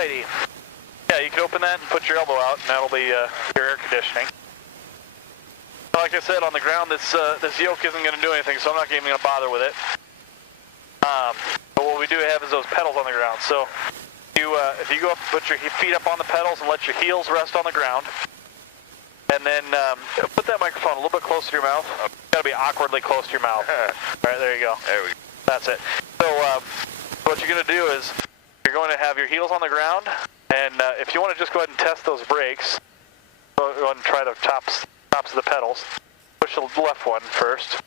Alrighty. Yeah, you can open that and put your elbow out, and that'll be your air conditioning. Like I said, on the ground, this yoke isn't going to do anything, so I'm not even going to bother with it. But what we do have is those pedals on the ground. So if you go up, put your feet up on the pedals and let your heels rest on the ground, and then put that microphone a little bit closer to your mouth. It's got to be awkwardly close to your mouth. All right, there you go. There we go. That's it. So what you're going to do is you're going to have your heels on the ground, and if you want to just go ahead and test those brakes, go ahead and try the tops of the pedals. Push the left one first.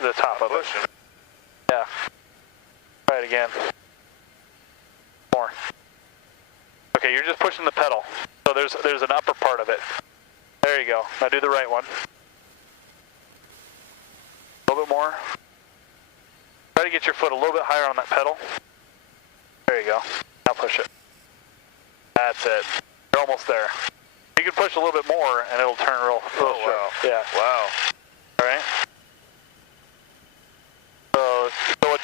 The top of it. Yeah. Try it again. More. Okay, you're just pushing the pedal. So there's an upper part of it. There you go. Now do the right one. A little bit more. Try to get your foot a little bit higher on that pedal. There you go. Now push it. That's it. You're almost there. You can push a little bit more and it'll turn real wow. Yeah. Wow. Alright. So what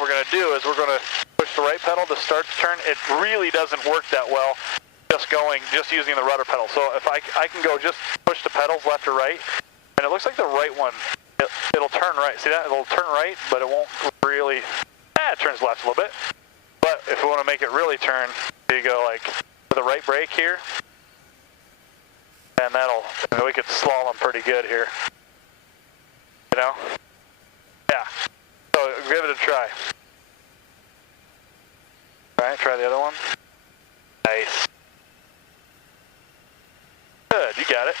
we're going to do is we're going to push the right pedal to start to turn. It really doesn't work that well just using the rudder pedal. So if I can go just push the pedals left or right, and it looks like the right one, it'll turn right. See that? It'll turn right, but it won't really, it turns left a little bit. But if we want to make it really turn, you go like to the right brake here, and we could slalom pretty good here. You know? Yeah. So give it a try. Alright, try the other one. Nice. Good, you got it.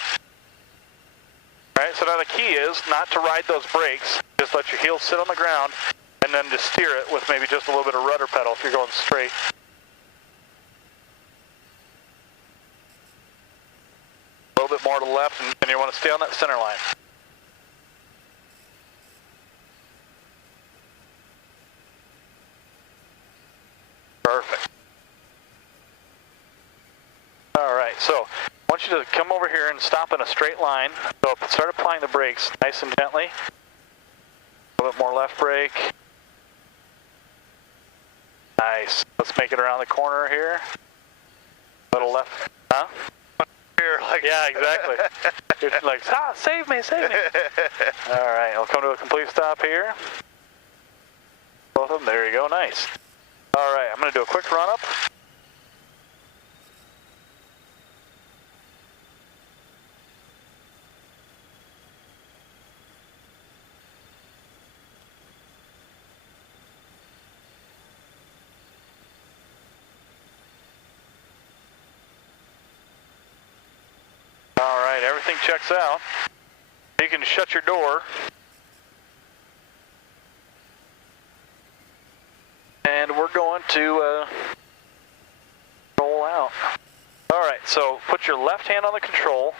Alright, so now the key is not to ride those brakes. Just let your heels sit on the ground, and then just steer it with maybe just a little bit of rudder pedal if you're going straight. A little bit more to the left, and you want to stay on that center line. Perfect. Alright, so I want you to come over here and stop in a straight line. So start applying the brakes nice and gently. A little bit more left brake. Nice. Let's make it around the corner here. A little left. Huh? Here, like yeah, exactly. You're like, save me, save me. Alright, I'll come to a complete stop here. Both of them. There you go. Nice. Alright, I'm going to do a quick run up. Alright, everything checks out. You can shut your door. And we're going to roll out. Alright, so put your left hand on the control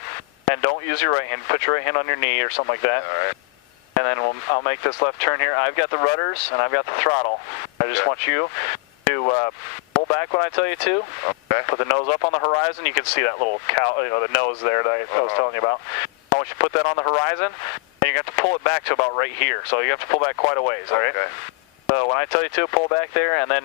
and don't use your right hand. Put your right hand on your knee or something like that. Alright. And then I'll make this left turn here. I've got the rudders and I've got the throttle. I just want you to pull back when I tell you to. Okay. Put the nose up on the horizon. You can see that little the nose there that I was telling you about. I want you to put that on the horizon, and you have to pull it back to about right here. So you have to pull back quite a ways, all right? Okay. So when I tell you to, pull back there, and then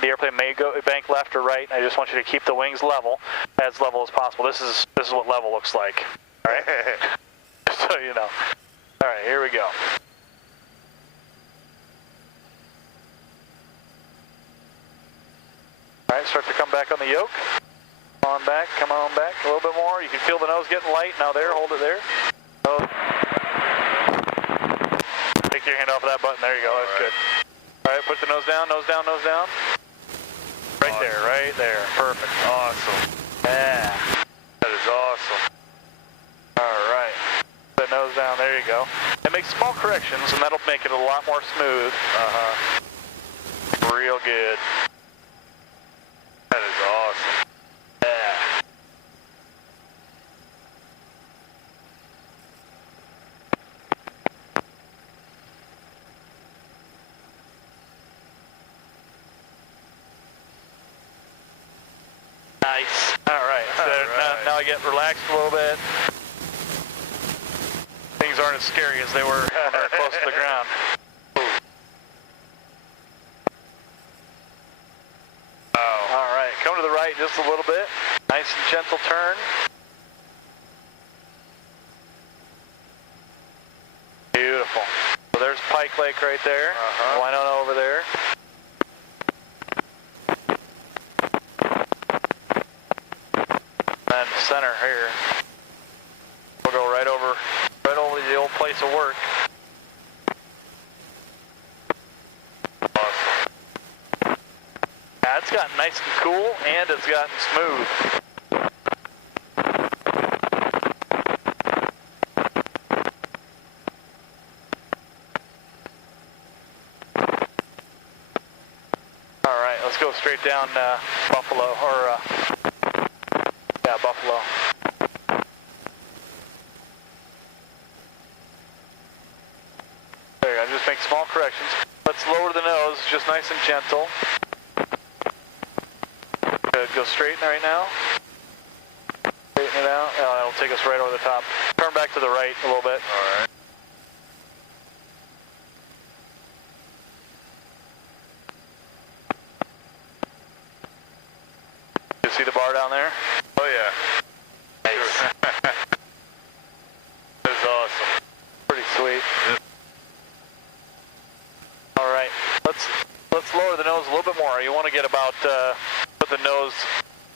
the airplane may go bank left or right. I just want you to keep the wings level as possible. This is what level looks like, all right? So you know. All right, here we go. All right, start to come back on the yoke. Come on back, a little bit more. You can feel the nose getting light. Now there, hold it there. Oh. Take your hand off of that button. There you go, that's good. All right, put the nose down, nose down, nose down. Right there, right there. Perfect. Awesome. Yeah. That is awesome. All right. Put the nose down, there you go. And make small corrections, and that'll make it a lot more smooth. Real good. That is awesome. Yeah. Nice. All right. So now I get relaxed a little bit. Things aren't as scary as they were close to the ground. gentle turn. Beautiful. So there's Pike Lake right there. Winona over there. And center here. We'll go right over the old place of work. Awesome. Yeah, it's gotten nice and cool, and it's gotten smooth. All right, let's go straight down Buffalo, or yeah, Buffalo. There, I just make small corrections. Let's lower the nose, just nice and gentle. Good, go straighten right now. Straighten it out. Oh, that'll take us right over the top. Turn back to the right a little bit. All right. You see the bar down there? Oh yeah. Nice. That is awesome. Pretty sweet. Yep. All right, let's lower the nose a little bit more. You want to get about put the nose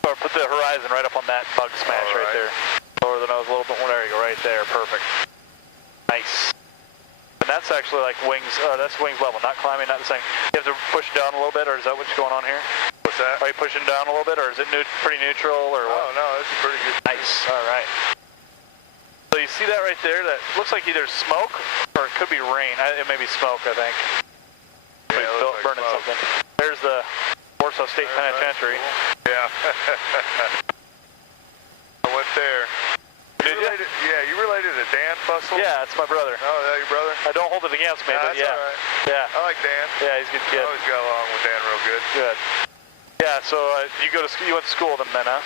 or put the horizon right up on that bug smash right there. Lower the nose a little bit more. There you go, right there. Perfect. Nice. And that's actually like wings. That's wings level, not climbing, not the same. You have to push down a little bit, or is that what's going on here? What's that? Are you pushing down a little bit, or is it pretty neutral, or what? Oh no, it's pretty good. Nice. All right. So you see that right there? That looks like either smoke or it could be rain. It may be smoke, I think. Yeah, it looks like burning smoke. something. There's the Warsaw State Penitentiary. Cool. Yeah. I went there. Did you? Yeah, you related to Dan Fussell? Yeah, it's my brother. Oh, is that your brother? I don't hold it against me, but That's yeah. all right. Yeah. I like Dan. Yeah, he's a good kid. I always got along with Dan real good. Good. Yeah, so you went to school with him then, huh?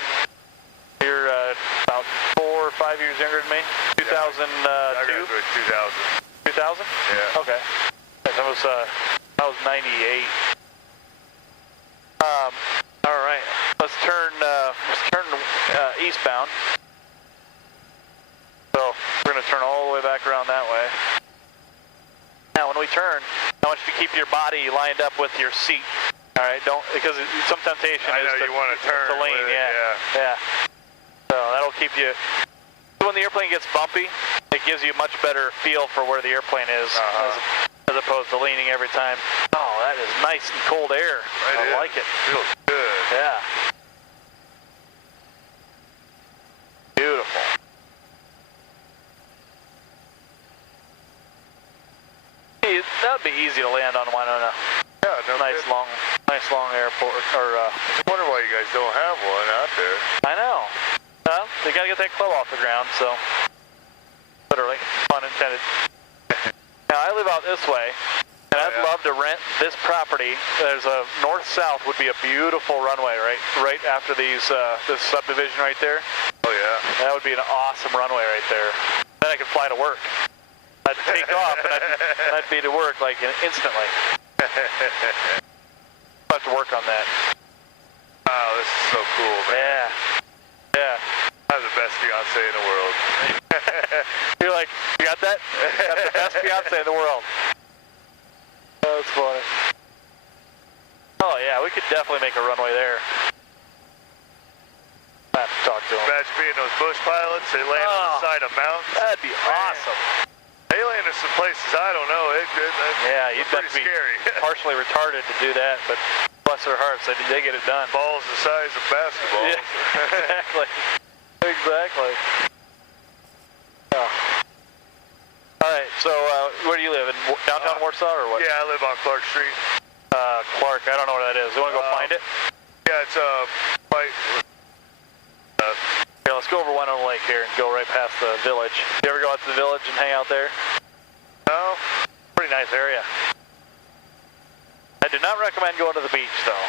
You're about 4 or 5 years younger than me. 2002. I graduated 2000. 2000? Yeah. Okay. That was 98. All right. Let's turn eastbound. So we're going to turn all the way back around that way. Now, when we turn, I want you to keep your body lined up with your seat. All right, because some temptation I is know you want to turn to lean. with it, Yeah. So that'll keep you. When the airplane gets bumpy, it gives you a much better feel for where the airplane is, as opposed to leaning every time. Oh, that is nice and cold air. I like it. Feels good. Yeah. Beautiful. That would be easy to land on Winona. Yeah, no Nice long airport. Or I wonder why you guys don't have one out there. I know. Well, they got to get that club off the ground, so literally, pun intended. Now I live out this way, and I'd love to rent this property. There's a north-south would be a beautiful runway right after this subdivision right there. Oh yeah. That would be an awesome runway right there. Then I could fly to work. I'd take off and I'd be to work like instantly. I'll have to work on that. Wow, this is so cool, man. Yeah. I have the best fiance in the world. You're like, you got that? Got the best fiance in the world. Oh, that's funny. Oh yeah, we could definitely make a runway there. I have to talk to him. Imagine being those bush pilots, they land on the side of mountains. That'd be awesome. They land in some places, I don't know. Yeah, you'd have pretty to be scary. partially retarded to do that, but bless their hearts, they get it done. Balls the size of basketballs. Yeah, exactly. Oh. All right, so where do you live? In downtown Warsaw or what? Yeah, I live on Clark Street. Clark, I don't know where that is. You want to go find it? Yeah, it's right. Here, let's go over Winona Lake here and go right past the village. You ever go out to the village and hang out there? No? Pretty nice area. I do not recommend going to the beach, though.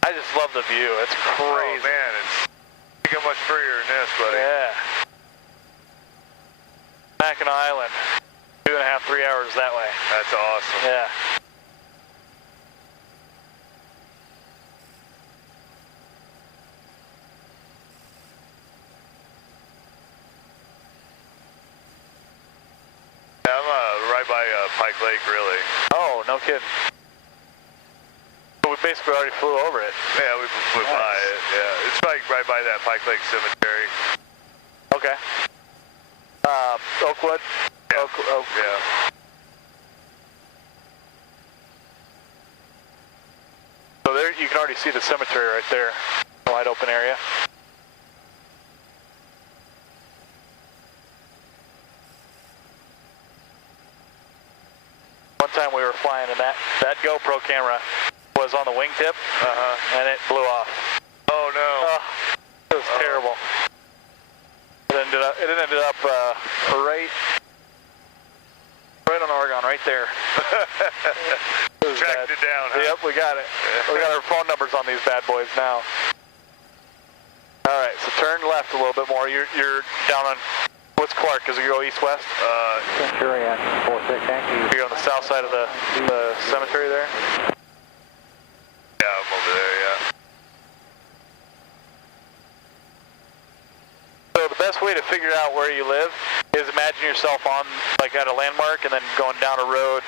I just love the view. It's crazy. Oh, man, it's you get much freer than this, buddy. Yeah. Mackinac Island. 2.5, 3 hours that way. That's awesome. Yeah. Pike Lake, really. Oh, no kidding. So we basically already flew over it. Yeah, we flew by it. Yeah, it's like right by that Pike Lake Cemetery. Okay. Oakwood. Yeah. Oak. Yeah. So there, you can already see the cemetery right there, wide open area. One time we were flying and that GoPro camera was on the wingtip, and it blew off. Oh no. It was terrible. It ended up right on Oregon, right there. Tracked it down, huh? Yep, we got it. We got our phone numbers on these bad boys now. All right, so turn left a little bit more. You're down on, what's Clark? Does it go east-west? Centurion 46, You're on the south side of the cemetery there? Yeah, I'm over there, yeah. So the best way to figure out where you live is imagine yourself on, like at a landmark and then going down a road.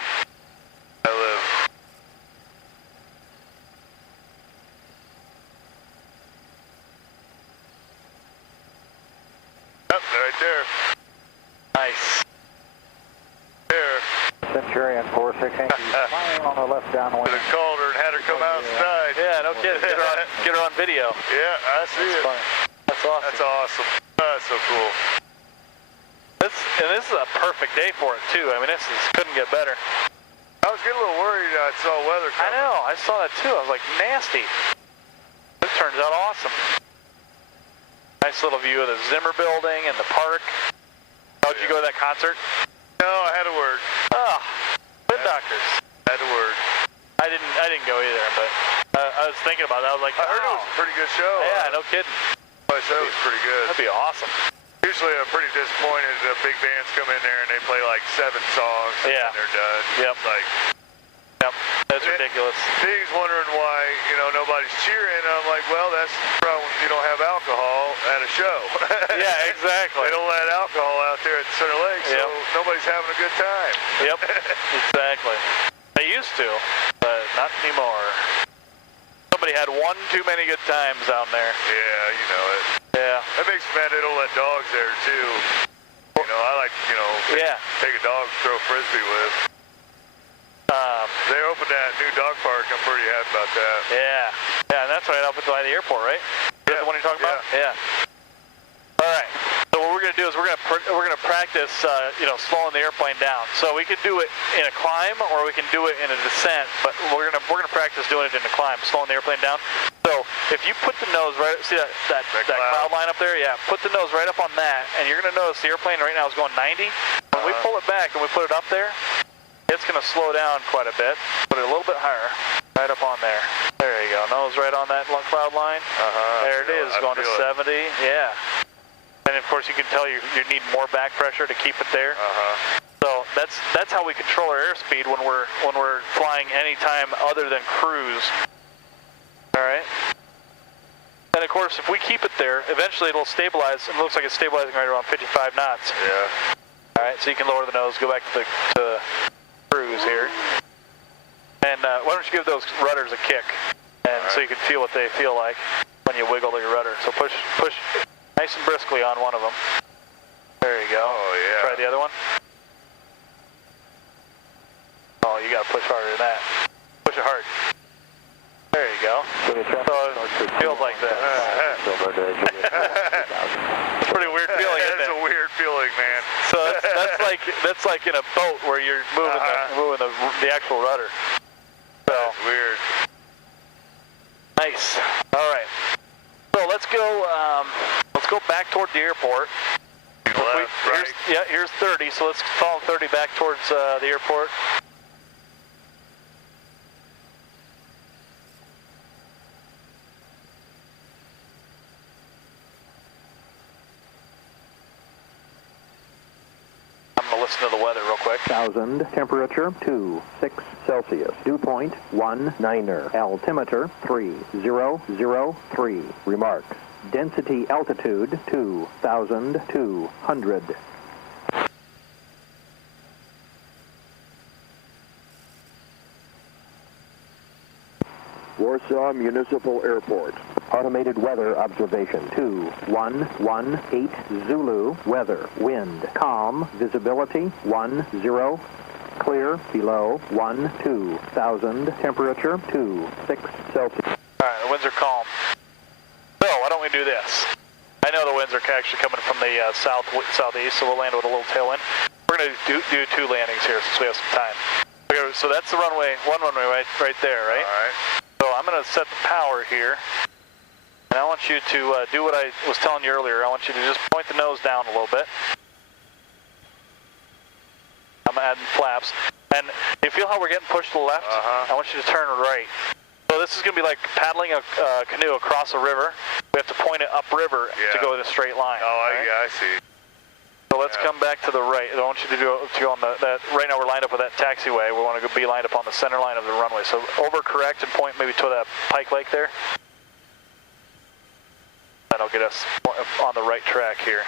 I live. Yep, right there. Nice. There. Centurion 46, flying on the left downwind. Could have called her and had her come outside. Yeah, no kidding. Get her on video. Yeah, I see it. Funny. That's awesome. That's awesome. That's so cool. This is a perfect day for it too. I mean, couldn't get better. I was getting a little worried. I saw weather I coming. know. I saw that too. I was like, nasty. This turns out awesome. Nice little view of the Zimmer building and the park. How'd you go to that concert? No, I had to work. Oh, good doctors. Had to work. I didn't go either, but I was thinking about that. I was like, I heard it was a pretty good show. Yeah, no kidding. I said it was pretty good. That'd be awesome. Usually I'm pretty disappointed that big bands come in there and they play like 7 songs and Yeah. then they're done. Yep. It's like, Yep, that's ridiculous. He's wondering why, nobody's cheering. I'm like, well, that's the problem when you don't have alcohol at a show. Yeah, exactly. They don't let alcohol out there at Center Lake, so nobody's having a good time. Yep, exactly. They used to, but not anymore. Somebody had one too many good times down there. Yeah, you know it. Yeah. That makes me mad they don't let dogs there, too. I like, take a dog to throw frisbee with. They opened that new dog park. I'm pretty happy about that. Yeah. Yeah, and that's right up by the airport, right? Is that the one you're talking about? Yeah. All right. So what we're going to do is we're going to practice, slowing the airplane down. So we can do it in a climb or we can do it in a descent, but we're going to practice doing it in a climb, slowing the airplane down. So if you put the nose right, see that cloud line up there? Yeah. Put the nose right up on that, and you're going to notice the airplane right now is going 90. When we pull it back and we put it up there, it's going to slow down quite a bit. Put it a little bit higher, right up on there. There you go. Nose right on that cloud line. There it is, going to 70. Yeah. And of course, you can tell you need more back pressure to keep it there. So that's how we control our airspeed when we're flying any time other than cruise. All right. And of course, if we keep it there, eventually it'll stabilize. It looks like it's stabilizing right around 55 knots. Yeah. All right. So you can lower the nose, go back to the cruise here. And why don't you give those rudders a kick, and so you can feel what they feel like when you wiggle your rudder. So push nice and briskly on one of them. There you go. Oh yeah. Try the other one. Oh, you got to push harder than that. Push it hard. There you go. So it feels like that. It's a pretty weird feeling, isn't it? It's a weird feeling, man. So that's like in a boat where you're moving the actual rudder. So that's weird. Nice. All right. So let's go back toward the airport. Left, right. Here's 30. So let's follow 30 back towards the airport. I'm going to listen to the weather real quick. 1000, temperature 26 Celsius, dew point 19er, altimeter 3003, remarks, density altitude 2200. Warsaw Municipal Airport. Automated weather observation 2118 Zulu. Weather, wind, calm, visibility 10, clear, below 12,000, temperature 26 Celsius. Alright, the winds are calm. So, why don't we do this? I know the winds are actually coming from the southeast, so we'll land with a little tailwind. We're going to do 2 landings here since we have some time. Okay, so that's the runway, one runway right there, right? Alright. So I'm going to set the power here. And I want you to do what I was telling you earlier. I want you to just point the nose down a little bit. I'm adding flaps. And you feel how we're getting pushed to the left? I want you to turn right. So this is going to be like paddling a canoe across a river. We have to point it upriver to go in a straight line. Oh, right? yeah, I see. So let's come back to the right. I want you to go on that. Right now we're lined up with that taxiway. We want to be lined up on the center line of the runway. So overcorrect and point maybe to that Pike Lake there. That'll get us on the right track here.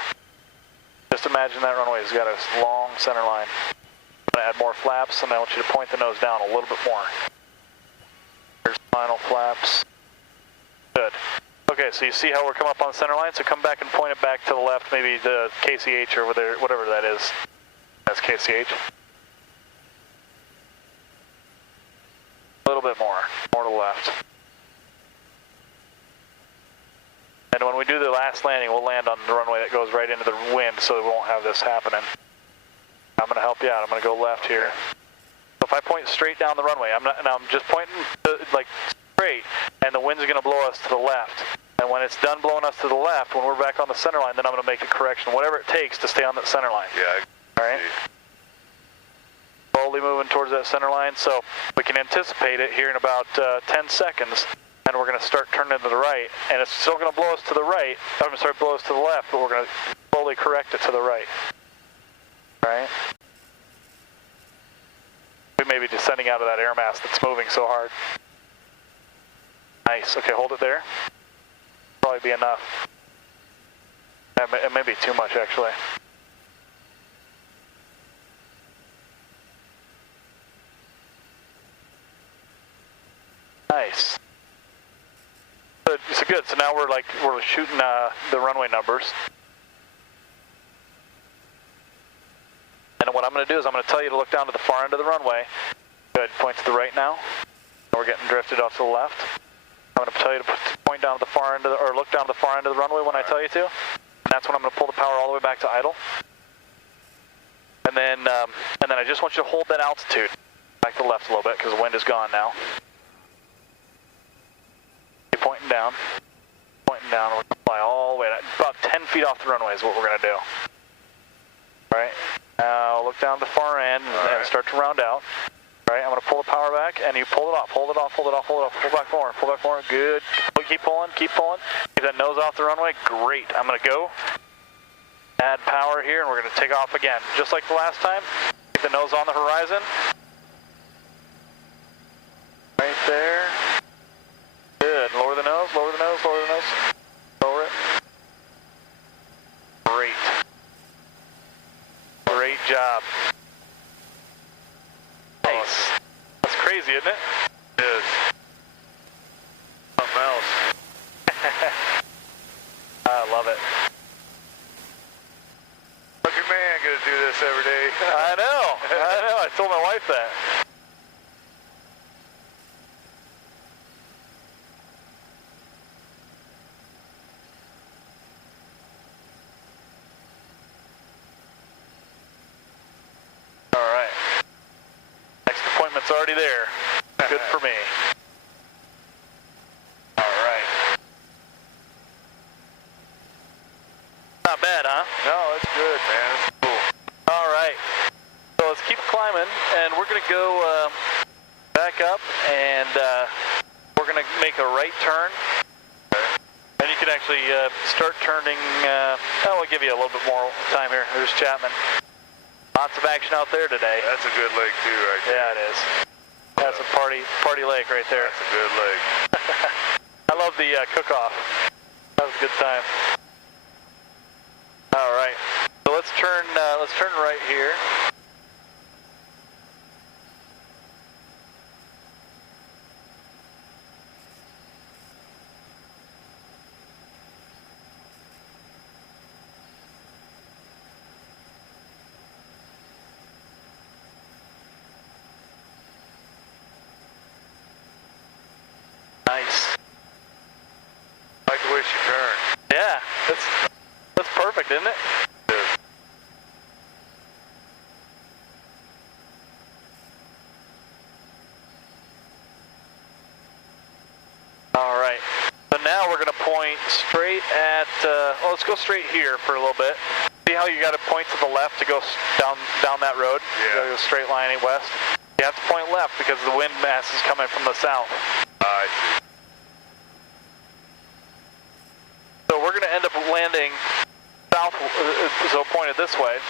Just imagine that runway has got a long center line. I'm going to add more flaps, and I want you to point the nose down a little bit more. Here's final flaps. Good. Okay, so you see how we're coming up on the center line? So come back and point it back to the left, maybe the KCH or whatever that is. That's KCH. A little bit more to the left. And when we do the last landing, we'll land on the runway that goes right into the wind, so we won't have this happening. I'm going to help you out. I'm going to go left here. So if I point straight down the runway, I'm just pointing like straight, and the wind's going to blow us to the left. And when it's done blowing us to the left, when we're back on the center line, then I'm going to make a correction, whatever it takes to stay on that center line. Yeah. All right. Slowly moving towards that center line, so we can anticipate it here in about 10 seconds. And we're going to start turning to the right, and it's still going to blow us to the right. I'm going to start blow us to the left, but we're going to slowly correct it to the right. All right? We may be descending out of that air mass that's moving so hard. Nice. Okay, hold it there. Probably be enough. It may be too much, actually. Nice. So good. So now we're shooting the runway numbers. And what I'm going to do is I'm going to tell you to look down to the far end of the runway. Good. Point to the right now. We're getting drifted off to the left. I'm going to tell you to point down to the far end of or look down to the far end of the runway when I tell you to. And that's when I'm going to pull the power all the way back to idle. And then I just want you to hold that altitude back to the left a little bit because the wind is gone now. Pointing down. We're going to fly all the way down. About 10 feet off the runway is what we're going to do. All right. Now look down to the far end and start to round out. All right. I'm going to pull the power back, and you pull it off. Hold it off. Hold it off. Hold it off. Pull back more. Pull back more. Good. Keep pulling. Keep pulling. Get that nose off the runway. Great. I'm going to go. Add power here, and we're going to take off again, just like the last time. Keep the nose on the horizon. Right there. Good. Lower the nose, lower the nose, lower the nose. Lower it. Great. Great job. Nice. That's crazy, isn't it? It is. Something else. I love it. Lucky man gonna do this every day. I know. I told my wife that. It's already there. Good for me. All right. Not bad, huh? No, it's good, man. It's cool. All right. So let's keep climbing, and we're going to go back up, and we're going to make a right turn. And you can actually start turning. I'll give you a little bit more time here. There's Chapman. Lots of action out there today. That's a good lake too, right there. Yeah, it is. That's a party lake right there. That's a good lake. I love the cook-off. That was a good time. All right. So let's turn right here. Nice. I like the way she turned. Yeah, that's perfect, isn't it? All right. So now we're going to point straight at, let's go straight here for a little bit. See how you got to point to the left to go down that road? Yeah. You got to go straight line west. You have to point left because the wind mass is coming from the south. I see. So we're going to end up landing south, so pointed this way.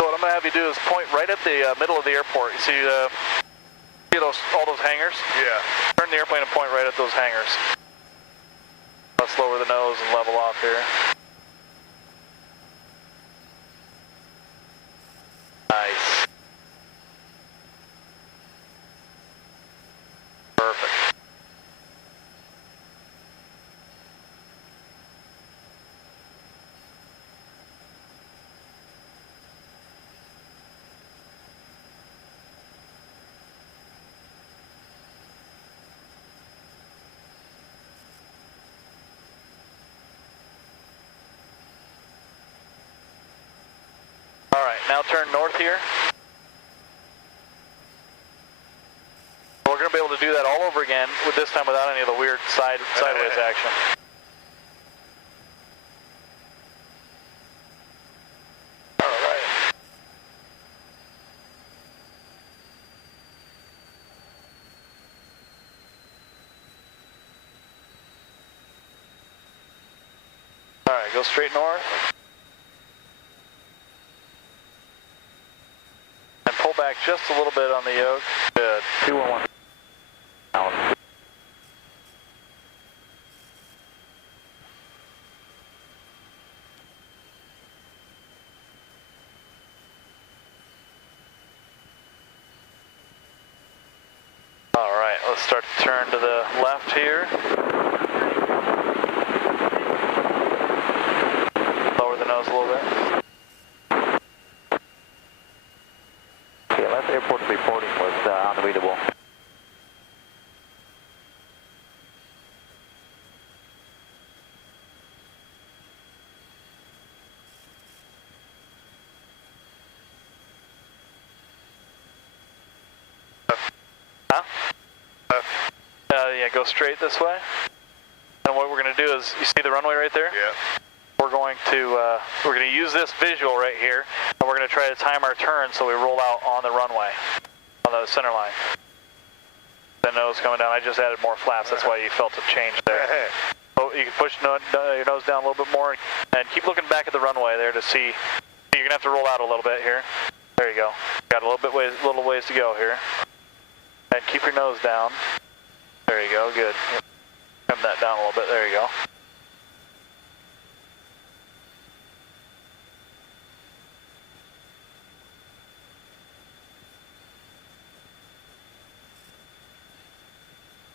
So what I'm going to have you do is point right at the middle of the airport. You see all those hangars? Yeah. Turn the airplane and point right at those hangars. Let's lower the nose and level off here. Nice. Perfect. All right, now turn north here. We're going to be able to do that all over again, with this time without any of the weird sideways action. All right. All right, go straight north. And pull back just a little bit on the yoke. Good. 211. All right, let's start to turn to the left here. Lower the nose a little bit. Okay, left airport reporting was unreadable. Huh? Yeah, go straight this way. And what we're going to do is, you see the runway right there? Yeah. We're going to use this visual right here, and we're going to try to time our turn so we roll out on the runway, on the center line. The nose coming down. I just added more flaps. That's why you felt a change there. Oh, you can push your nose down a little bit more, and keep looking back at the runway there to see. You're going to have to roll out a little bit here. There you go. Got a little ways to go here. And keep your nose down. There you go, good. Trim that down a little bit, there you go.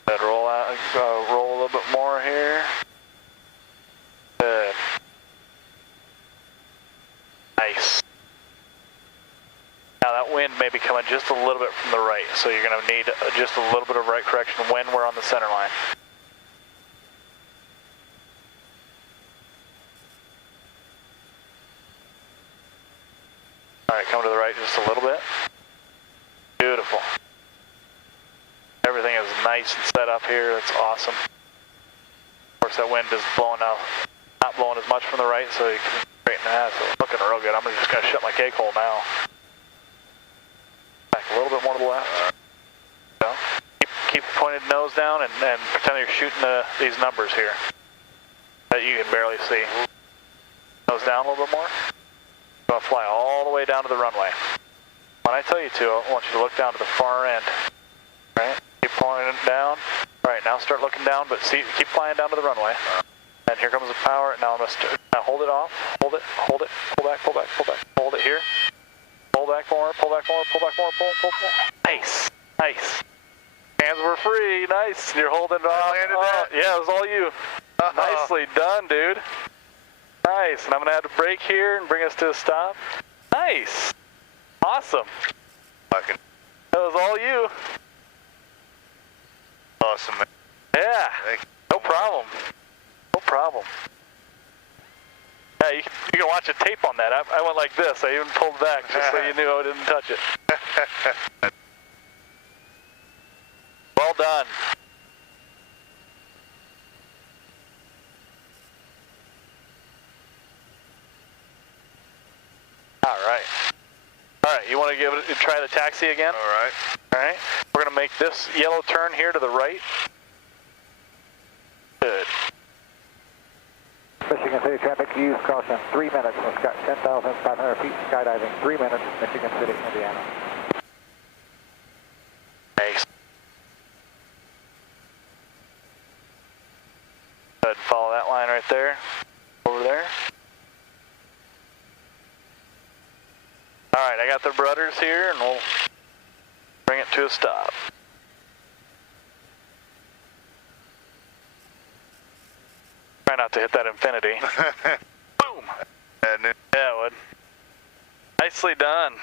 Good, roll out, roll a little bit more here. Good. Nice. Now that wind may be coming just a little bit from the right, so you're going to need just a little bit of right correction when we're on the center line. All right, come to the right just a little bit. Beautiful. Everything is nice and set up here. That's awesome. Of course, that wind is blowing out, not blowing as much from the right, so you can straighten that. So it's looking real good. I'm just going to shut my cake hole now. Back a little bit more to the left. So, keep pointed nose down and pretend you're shooting these numbers here that you can barely see. Nose down a little bit more. Going to fly all the way down to the runway. When I tell you to, I want you to look down to the far end. All right? Keep pointing down. All right, now start looking down, but see, keep flying down to the runway. And here comes the power. Now I'm going to now hold it off. Hold it. Hold it. Pull back. Pull back. Pull back. Hold it here. Pull back more. Pull back more. Pull back more. Pull. Nice. Nice. Hands were free. Nice. You're holding it off. Yeah, it was all you. Nicely done, dude. Nice. And I'm going to add a brake here and bring us to a stop. Nice. Awesome. That was all you. Awesome, man. Yeah, no problem. No problem. Yeah, you can watch a tape on that. I went like this. I even pulled back just so you knew I didn't touch it. Well done. All right. All right, you want to give it try the taxi again? All right. All right. We're going to make this yellow turn here to the right. Good. Michigan City traffic, use caution, 3 minutes. We've got 10,500 feet skydiving, 3 minutes, Michigan City, Indiana. Thanks. Go ahead and follow that line right there. Over there. All right, I got the rudders here, and we'll bring it to a stop. Try not to hit that infinity. Boom! Yeah, it would. Nicely done.